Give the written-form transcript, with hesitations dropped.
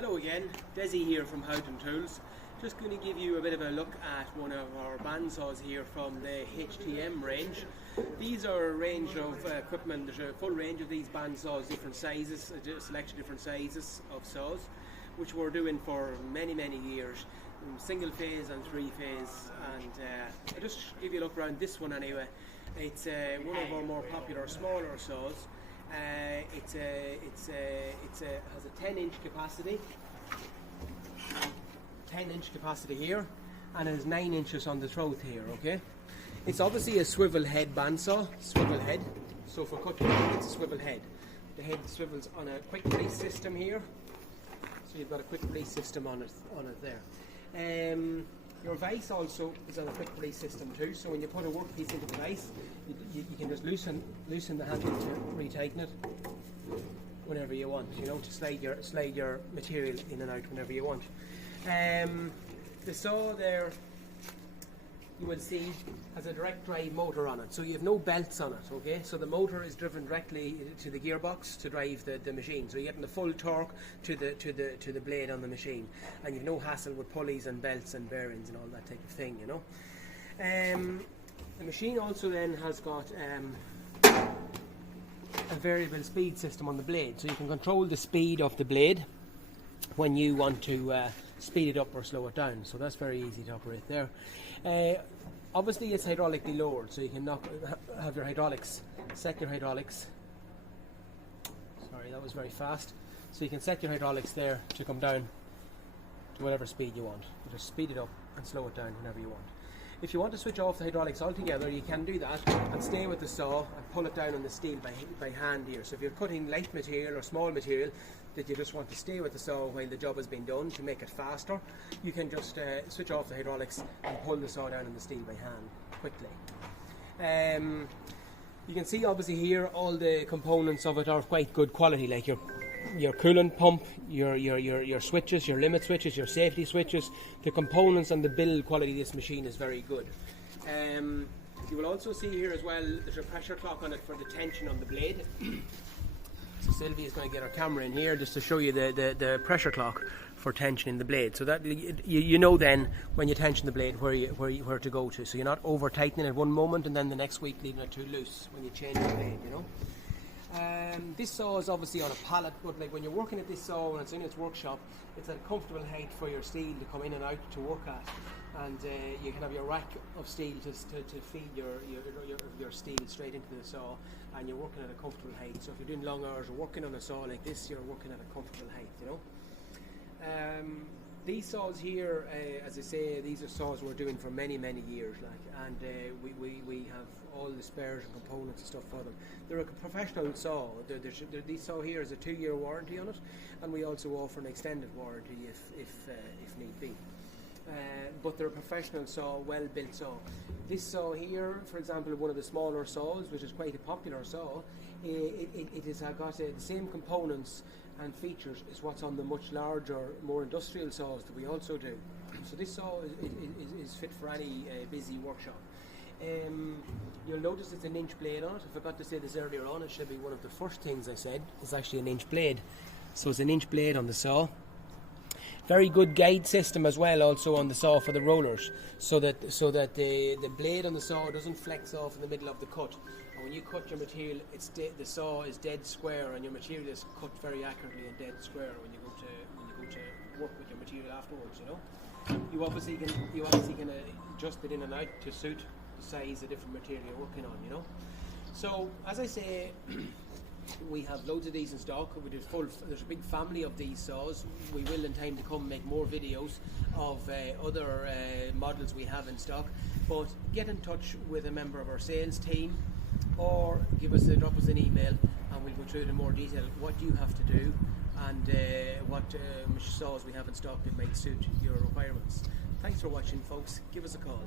Hello again, Desi here from Tools. Just going to give you a bit of a look at one of our bandsaws here from the HTM range. These are a range of equipment. There's a full range of these bandsaws, different sizes, a selection of different sizes of saws, which we're doing for many years, single phase and three phase. And I'll just give you a look around this one anyway. It's one of our more popular smaller saws. It has a 10-inch capacity, 10-inch capacity here, and it has 9 inches on the throat here. Okay, it's obviously a swivel head bandsaw, swivel head. So for cutting, it's a swivel head. The head swivels on a quick release system here. So you've got a quick release system on it there. Your vise also is on a quick release system too, so when you put a workpiece into the vise, you can just loosen the handle to retighten it whenever you want, you know, to slide your material in and out whenever you want. The saw there, you will see, has a direct drive motor on it, so you have no belts on it. Okay, so the motor is driven directly to the gearbox to drive the machine, so you're getting the full torque to the blade on the machine, and you've no hassle with pulleys and belts and bearings and all that type of thing, you know. The machine also then has got a variable speed system on the blade, so you can control the speed of the blade when you want to speed it up or slow it down, so that's very easy to operate there. Obviously it's hydraulically lowered, so you can have your hydraulics, set your hydraulics, sorry that was very fast, so you can set your hydraulics there to come down to whatever speed you want. You just speed it up and slow it down whenever you want. If you want to switch off the hydraulics altogether, you can do that and stay with the saw and pull it down on the steel by hand here. So if you're cutting light material or small material that you just want to stay with the saw while the job has been done to make it faster, you can just switch off the hydraulics and pull the saw down on the steel by hand quickly. You can see obviously here all the components of it are of quite good quality, like your coolant pump, your switches, your limit switches, your safety switches. The components and the build quality of this machine is very good. You will also see here as well, there's a pressure clock on it for the tension on the blade. So Sylvie is going to get her camera in here just to show you the pressure clock for tension in the blade. So that you know then when you tension the blade where to go to. So you're not over tightening it one moment and then the next week leaving it too loose when you change the blade, you know. This saw is obviously on a pallet, but like when you're working at this saw and it's in its workshop, it's at a comfortable height for your steel to come in and out to work at, and you can have your rack of steel to feed your steel straight into the saw, and you're working at a comfortable height. So if you're doing long hours or working on a saw like this, you're working at a comfortable height, you know. These saws here, as I say, these are saws we're doing for many years, like, and we have all the spares and components and stuff for them. They're a professional saw. This saw here has a 2-year warranty on it, and we also offer an extended warranty if need be. But they're a professional saw, well built saw. This saw here, for example, one of the smaller saws, which is quite a popular saw, it has got the same components and features as what's on the much larger, more industrial saws that we also do. So this saw is fit for any busy workshop. You'll notice it's an inch blade on it. I forgot to say this earlier on, it should be one of the first things I said. It's actually an inch blade. So it's an inch blade on the saw. Very good guide system as well also on the saw for the rollers, so that the blade on the saw doesn't flex off in the middle of the cut. And when you cut your material, the saw is dead square, and your material is cut very accurately and dead square when you go to work with your material afterwards. You know, you obviously can adjust it in and out to suit the size of different material you're working on. You know, so as I say. We have loads of these in stock. There's a big family of these saws. We will in time to come make more videos of other models we have in stock. But get in touch with a member of our sales team, or drop us an email, and we'll go through in more detail what you have to do and what saws we have in stock that might suit your requirements. Thanks for watching, folks. Give us a call.